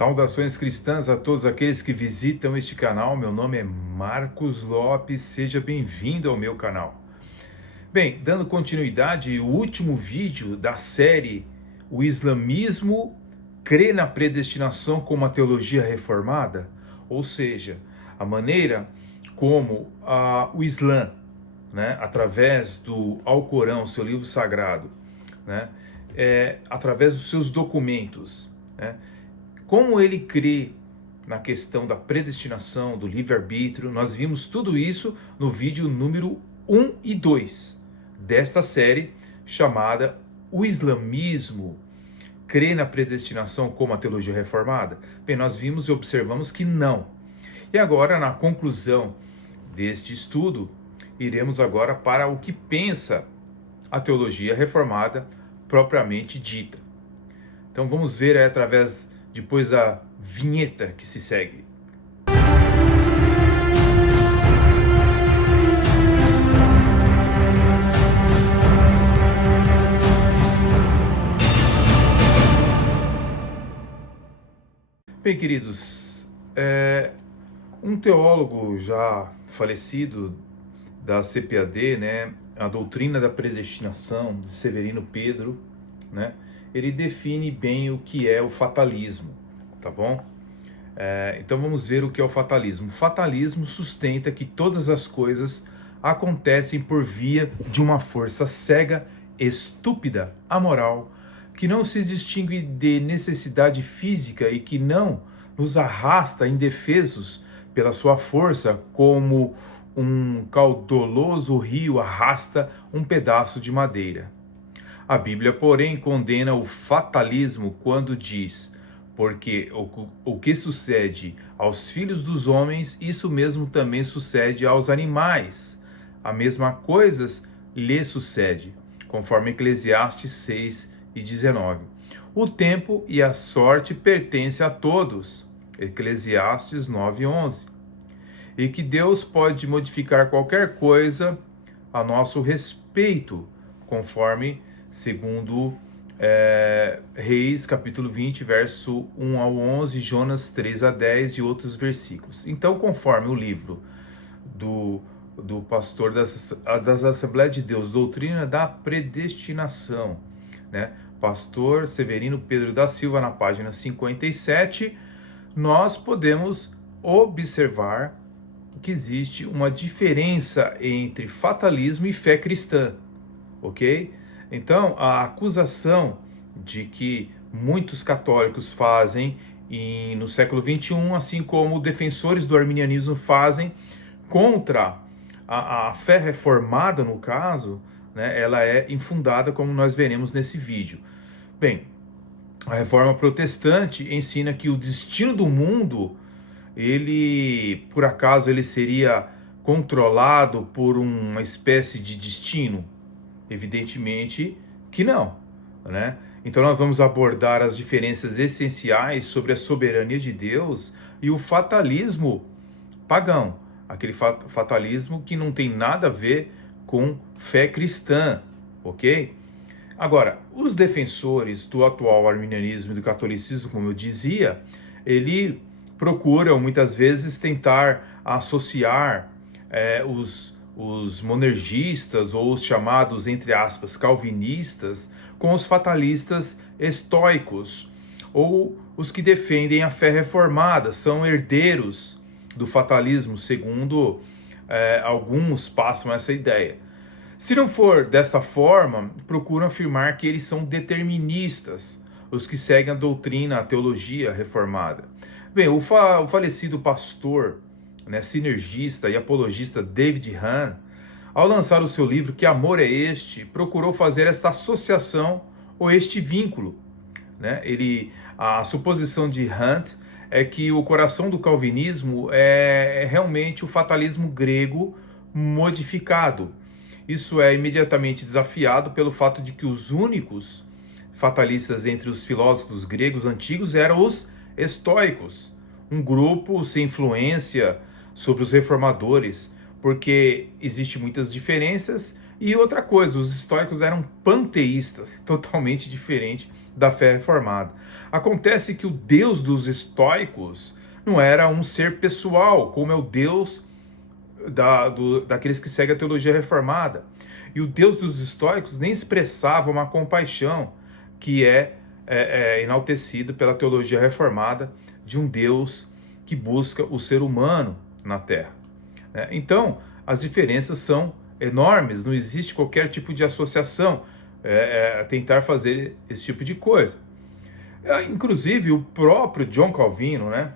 Saudações cristãs a todos aqueles que visitam este canal. Meu nome é Marcos Lopes, seja bem-vindo ao meu canal. Bem, dando continuidade, o último vídeo da série O Islamismo crê na predestinação como a teologia reformada, ou seja, a maneira como o Islã, através do Alcorão, seu livro sagrado, através dos seus documentos, como ele crê na questão da predestinação, do livre-arbítrio. Nós vimos tudo isso no vídeo número 1 e 2 desta série chamada O Islamismo crê na predestinação como a teologia reformada? Bem, nós vimos e observamos que não. E agora, na conclusão deste estudo, iremos agora para o que pensa a teologia reformada propriamente dita. Então vamos ver aí através depois da vinheta que se segue. Bem, queridos, um teólogo já falecido da CPAD, a doutrina da predestinação, de Severino Pedro, ele define bem o que é o fatalismo, tá bom? Então vamos ver o que é o fatalismo. O fatalismo sustenta que todas as coisas acontecem por via de uma força cega, estúpida, amoral, que não se distingue de necessidade física e que não nos arrasta indefesos pela sua força, como um caudaloso rio arrasta um pedaço de madeira. A Bíblia, porém, condena o fatalismo quando diz: porque o que sucede aos filhos dos homens, isso mesmo também sucede aos animais. A mesma coisa lhe sucede, conforme Eclesiastes 6:19. O tempo e a sorte pertencem a todos, Eclesiastes 9:11. E que Deus pode modificar qualquer coisa a nosso respeito, conforme segundo Reis, capítulo 20, verso 1 ao 11, Jonas 3-10 e outros versículos. Então, conforme o livro do pastor das Assembleias de Deus, Doutrina da Predestinação, pastor Severino Pedro da Silva, na página 57, nós podemos observar que existe uma diferença entre fatalismo e fé cristã, ok? Então, a acusação de que muitos católicos fazem no século XXI, assim como defensores do arminianismo fazem contra a fé reformada, no caso, ela é infundada, como nós veremos nesse vídeo. Bem, a reforma protestante ensina que o destino do mundo, por acaso, ele seria controlado por uma espécie de destino? Evidentemente que não, Então nós vamos abordar as diferenças essenciais sobre a soberania de Deus e o fatalismo pagão, aquele fatalismo que não tem nada a ver com fé cristã, ok? Agora, os defensores do atual arminianismo e do catolicismo, como eu dizia, ele procuram muitas vezes tentar associar os monergistas ou os chamados, entre aspas, calvinistas com os fatalistas estoicos, ou os que defendem a fé reformada, são herdeiros do fatalismo, segundo alguns passam essa ideia. Se não for desta forma, procuram afirmar que eles são deterministas, os que seguem a doutrina, a teologia reformada. Bem, o falecido pastor, sinergista e apologista David Hahn, ao lançar o seu livro Que Amor é Este?, procurou fazer esta associação ou este vínculo. A suposição de Hahn é que o coração do calvinismo é realmente o fatalismo grego modificado. Isso é imediatamente desafiado pelo fato de que os únicos fatalistas entre os filósofos gregos antigos eram os estoicos, um grupo sem influência sobre os reformadores, porque existem muitas diferenças E outra coisa, os estoicos eram panteístas, totalmente diferente da fé reformada. Acontece que o Deus dos estoicos não era um ser pessoal, como é o Deus daqueles que seguem a teologia reformada. E o Deus dos estoicos nem expressava uma compaixão que é enaltecido pela teologia reformada de um Deus que busca o ser humano na Terra. Então, as diferenças são enormes, não existe qualquer tipo de associação a tentar fazer esse tipo de coisa. Inclusive, o próprio John Calvino, né,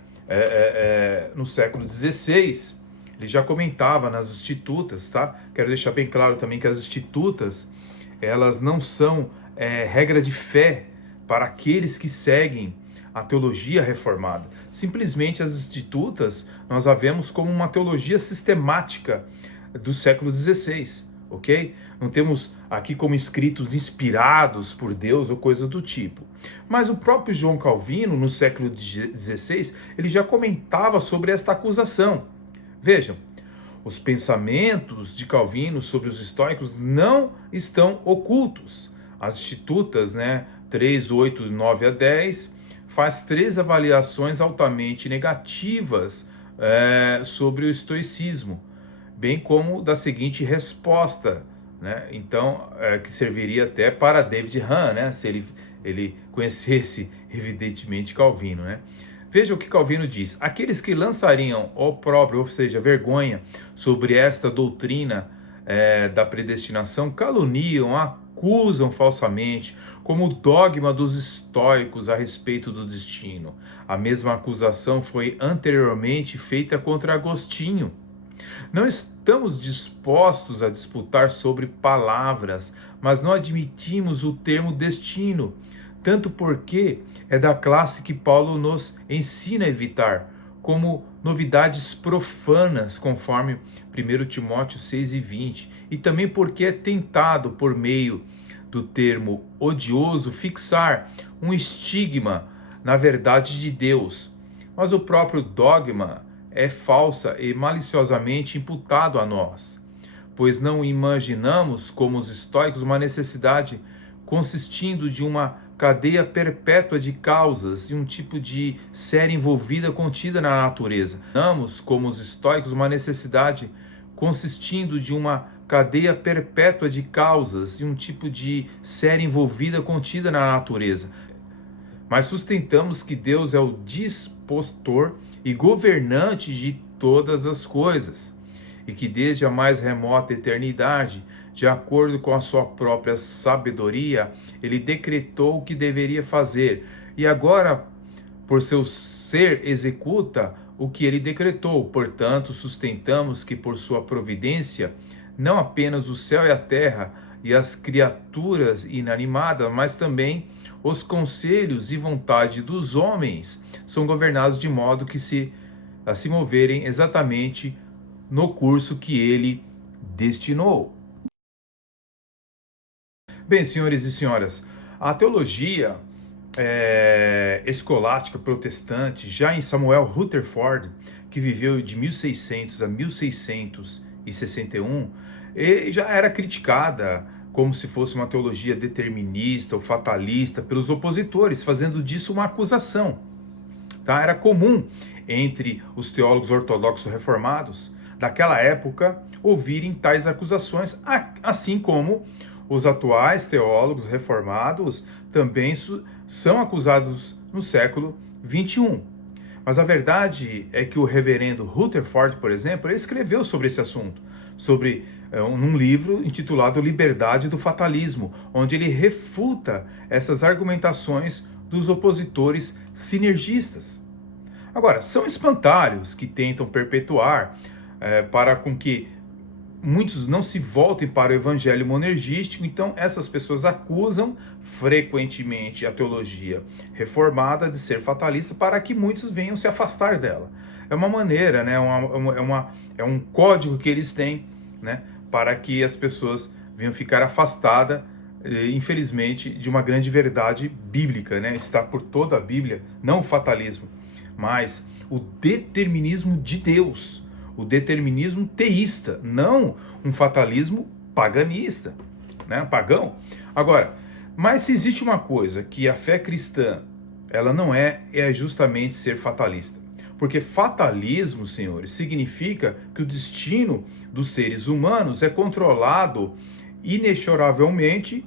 no século XVI, ele já comentava nas Institutas, tá? Quero deixar bem claro também que as Institutas, elas não são regra de fé para aqueles que seguem a teologia reformada. Simplesmente as Institutas nós a vemos como uma teologia sistemática do século XVI, ok? Não temos aqui como escritos inspirados por Deus ou coisa do tipo. Mas o próprio João Calvino, no século XVI, ele já comentava sobre esta acusação. Vejam, os pensamentos de Calvino sobre os estoicos não estão ocultos. As Institutas, né, 3, 8, 9 a 10, faz 3 avaliações altamente negativas sobre o estoicismo, bem como da seguinte resposta, né? Então, que serviria até para David Hahn, né? Se ele conhecesse, evidentemente, Calvino, né? Veja o que Calvino diz: aqueles que lançariam opróbrio, ou seja, vergonha, sobre esta doutrina da predestinação, caluniam, acusam falsamente, como o dogma dos estoicos a respeito do destino. A mesma acusação foi anteriormente feita contra Agostinho. Não estamos dispostos a disputar sobre palavras, mas não admitimos o termo destino, tanto porque é da classe que Paulo nos ensina a evitar, como novidades profanas, conforme 1 Timóteo 6:20, e também porque é tentado, por meio do termo odioso, fixar um estigma na verdade de Deus. Mas o próprio dogma é falsa e maliciosamente imputado a nós, pois não imaginamos, como os estoicos, uma necessidade consistindo de uma cadeia perpétua de causas e um tipo de série envolvida contida na natureza. Imaginamos, como os estoicos, uma necessidade consistindo de uma cadeia perpétua de causas e um tipo de série envolvida contida na natureza. Mas sustentamos que Deus é o dispostor e governante de todas as coisas, e que desde a mais remota eternidade, de acordo com a sua própria sabedoria, ele decretou o que deveria fazer, e agora, por seu ser, executa o que ele decretou. Portanto, sustentamos que por sua providência, não apenas o céu e a terra e as criaturas inanimadas, mas também os conselhos e vontade dos homens são governados de modo que a se moverem exatamente no curso que ele destinou. Bem, senhores e senhoras, a teologia escolástica protestante, já em Samuel Rutherford, que viveu de 1600 a 1661, já era criticada como se fosse uma teologia determinista ou fatalista pelos opositores, fazendo disso uma acusação. Tá? Era comum entre os teólogos ortodoxos reformados daquela época ouvirem tais acusações, assim como os atuais teólogos reformados também são acusados no século XXI. Mas a verdade é que o reverendo Rutherford, por exemplo, ele escreveu sobre esse assunto, num livro intitulado Liberdade do Fatalismo, onde ele refuta essas argumentações dos opositores sinergistas. Agora, são espantalhos que tentam perpetuar para com que muitos não se voltem para o evangelho monergístico. Então essas pessoas acusam frequentemente a teologia reformada de ser fatalista para que muitos venham se afastar dela. É uma maneira, né? É um código que eles têm, né? Para que as pessoas venham ficar afastadas, infelizmente, de uma grande verdade bíblica, né? Está por toda a Bíblia, não o fatalismo, mas o determinismo de Deus, o determinismo teísta, não um fatalismo paganista, né? Pagão. Agora, mas se existe uma coisa que a fé cristã, ela não é justamente ser fatalista. Porque fatalismo, senhores, significa que o destino dos seres humanos é controlado inexoravelmente,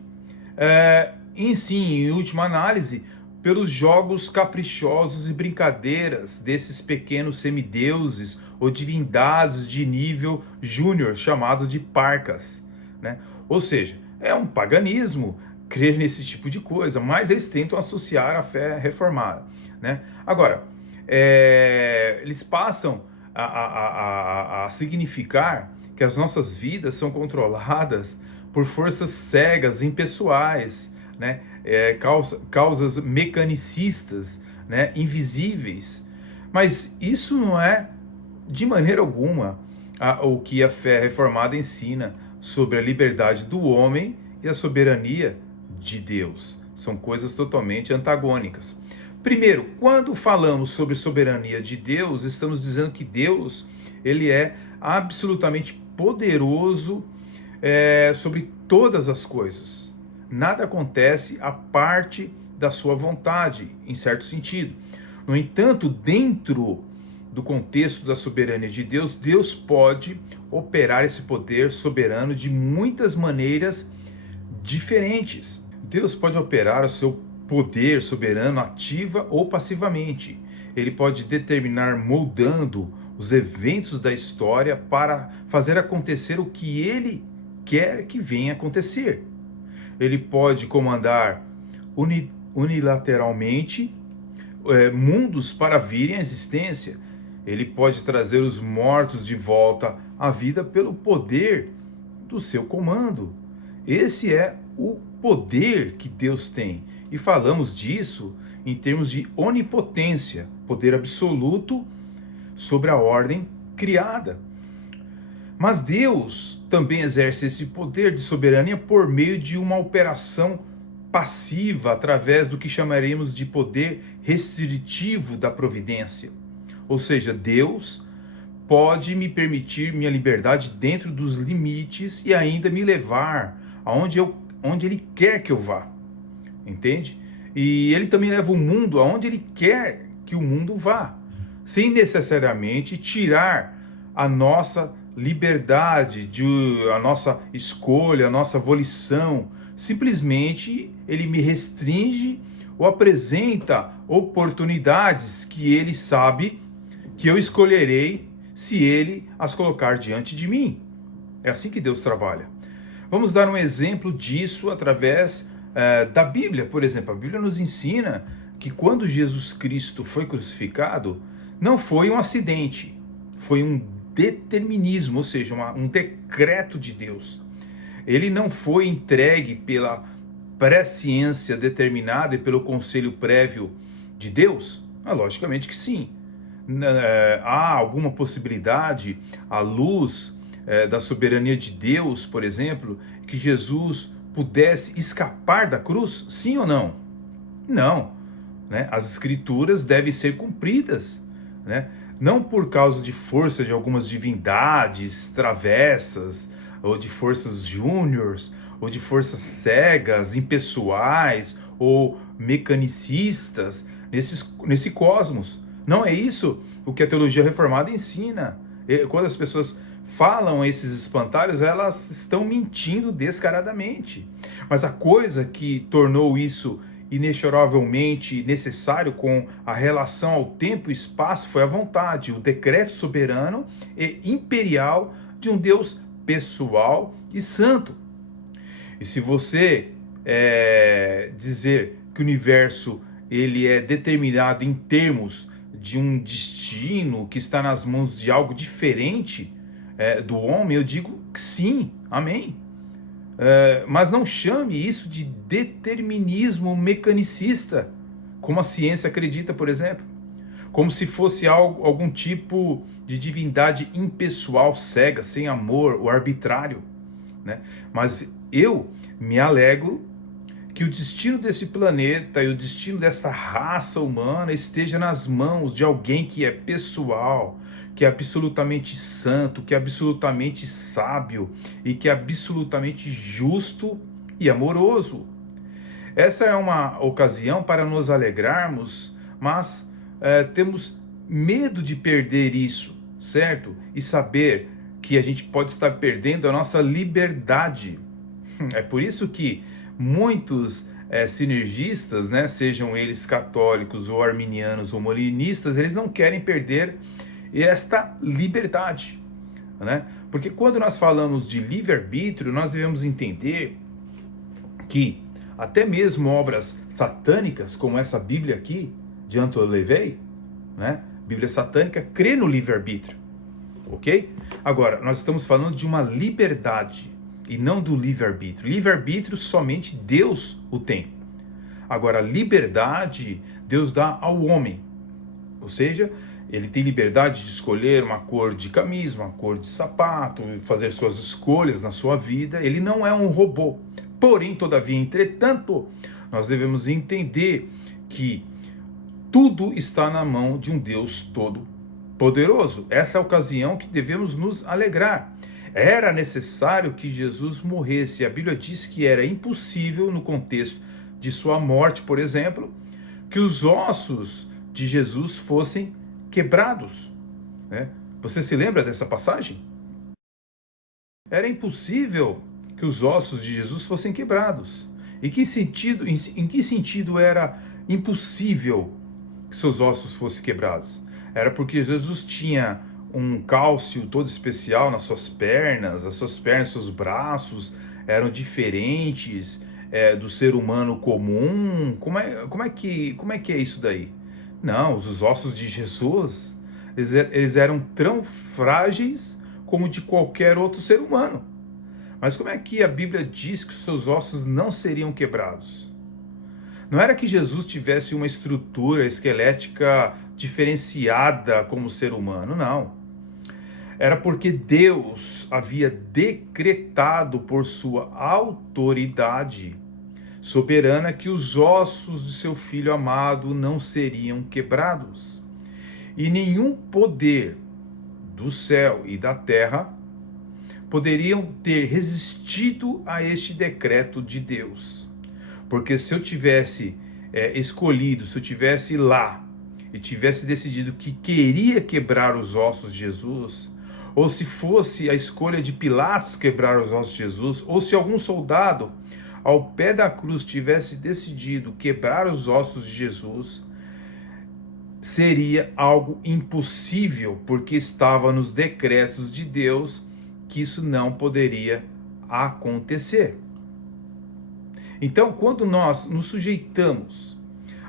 em última análise, pelos jogos caprichosos e brincadeiras desses pequenos semideuses ou divindades de nível júnior, chamados de parcas, né? Ou seja, é um paganismo crer nesse tipo de coisa, mas eles tentam associar a fé reformada, né? Agora, eles passam a significar que as nossas vidas são controladas por forças cegas, impessoais, né? Causas mecanicistas, né? Invisíveis. Mas isso não é, de maneira alguma, o que a fé reformada ensina sobre a liberdade do homem e a soberania de Deus. São coisas totalmente antagônicas. Primeiro, quando falamos sobre soberania de Deus, estamos dizendo que Deus, ele é absolutamente poderoso sobre todas as coisas. Nada acontece a parte da sua vontade, em certo sentido. No entanto, dentro do contexto da soberania de Deus, Deus pode operar esse poder soberano de muitas maneiras diferentes. Deus pode operar o seu poder soberano ativa ou passivamente. Ele pode determinar moldando os eventos da história para fazer acontecer o que ele quer que venha acontecer. Ele pode comandar unilateralmente mundos para virem à existência. Ele pode trazer os mortos de volta à vida pelo poder do seu comando. Esse é o poder que Deus tem. E falamos disso em termos de onipotência, poder absoluto sobre a ordem criada. Mas Deus também exerce esse poder de soberania por meio de uma operação passiva, através do que chamaremos de poder restritivo da providência. Ou seja, Deus pode me permitir minha liberdade dentro dos limites e ainda me levar onde Ele quer que eu vá. Entende? E Ele também leva o mundo aonde Ele quer que o mundo vá, sem necessariamente tirar a nossa liberdade, a nossa escolha, a nossa volição. Simplesmente Ele me restringe ou apresenta oportunidades que Ele sabe que eu escolherei se Ele as colocar diante de mim. É assim que Deus trabalha. Vamos dar um exemplo disso através da Bíblia. Por exemplo, a Bíblia nos ensina que quando Jesus Cristo foi crucificado, não foi um acidente, foi um determinismo, ou seja, um decreto de Deus. Ele não foi entregue pela presciência determinada e pelo conselho prévio de Deus? Logicamente que sim. Há alguma possibilidade, à luz da soberania de Deus, por exemplo, que Jesus pudesse escapar da cruz? Sim ou não? Não. Né? As escrituras devem ser cumpridas, né? Não por causa de força de algumas divindades travessas, ou de forças júniores, ou de forças cegas, impessoais, ou mecanicistas nesse cosmos. Não é isso o que a teologia reformada ensina. Quando as pessoas falam esses espantalhos, elas estão mentindo descaradamente. Mas a coisa que tornou isso inexoravelmente necessário com a relação ao tempo e espaço foi a vontade, o decreto soberano e imperial de um Deus pessoal e santo. E se você dizer que o universo ele é determinado em termos de um destino que está nas mãos de algo diferente do homem, eu digo que sim, amém. Mas não chame isso de determinismo mecanicista, como a ciência acredita, por exemplo. Como se fosse algum tipo de divindade impessoal, cega, sem amor ou arbitrário, né? Mas eu me alegro que o destino desse planeta e o destino dessa raça humana esteja nas mãos de alguém que é pessoal, que é absolutamente santo, que é absolutamente sábio e que é absolutamente justo e amoroso. Essa é uma ocasião para nos alegrarmos, mas temos medo de perder isso, certo? E saber que a gente pode estar perdendo a nossa liberdade. É por isso que muitos sinergistas, né, sejam eles católicos ou arminianos ou molinistas, eles não querem perder esta liberdade, né? Porque quando nós falamos de livre-arbítrio, nós devemos entender que até mesmo obras satânicas, como essa Bíblia aqui, de Anton LaVey, né? Bíblia satânica, crê no livre-arbítrio, ok? Agora, nós estamos falando de uma liberdade e não do livre-arbítrio. Livre-arbítrio somente Deus o tem. Agora, liberdade Deus dá ao homem, ou seja, ele tem liberdade de escolher uma cor de camisa, uma cor de sapato, fazer suas escolhas na sua vida. Ele não é um robô. Porém, todavia, entretanto, nós devemos entender que tudo está na mão de um Deus todo-poderoso. Essa é a ocasião que devemos nos alegrar. Era necessário que Jesus morresse. A Bíblia diz que era impossível, no contexto de sua morte, por exemplo, que os ossos de Jesus fossem quebrados, né? Você se lembra dessa passagem? Era impossível que os ossos de Jesus fossem quebrados. Em que sentido era impossível que seus ossos fossem quebrados? Era porque Jesus tinha um cálcio todo especial nas suas pernas, seus braços eram diferentes do ser humano comum. Como é que é isso daí? Não, os ossos de Jesus, eles eram tão frágeis como de qualquer outro ser humano. Mas como é que a Bíblia diz que os seus ossos não seriam quebrados? Não era que Jesus tivesse uma estrutura esquelética diferenciada como ser humano, não. Era porque Deus havia decretado por sua autoridade soberana que os ossos de seu Filho amado não seriam quebrados. E nenhum poder do céu e da terra poderiam ter resistido a este decreto de Deus. Porque se eu tivesse escolhido, se eu tivesse lá e tivesse decidido que queria quebrar os ossos de Jesus, ou se fosse a escolha de Pilatos quebrar os ossos de Jesus, ou se algum soldado ao pé da cruz tivesse decidido quebrar os ossos de Jesus, seria algo impossível, porque estava nos decretos de Deus que isso não poderia acontecer. Então, quando nós nos sujeitamos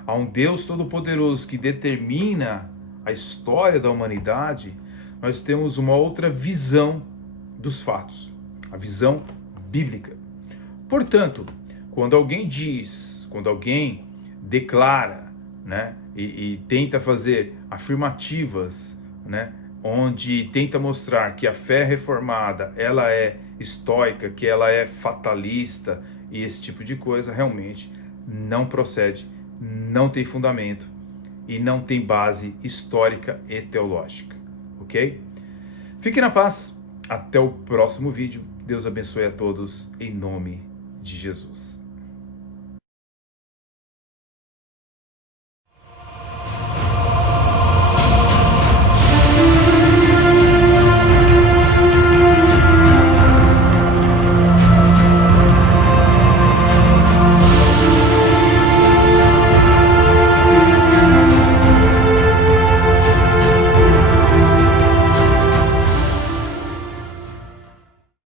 a um Deus todo-poderoso que determina a história da humanidade, nós temos uma outra visão dos fatos, a visão bíblica. Portanto, quando alguém declara, né, e tenta fazer afirmativas, né, onde tenta mostrar que a fé reformada ela é estoica, que ela é fatalista e esse tipo de coisa, realmente não procede, não tem fundamento e não tem base histórica e teológica, ok? Fique na paz, até o próximo vídeo. Deus abençoe a todos, em nome de Jesus.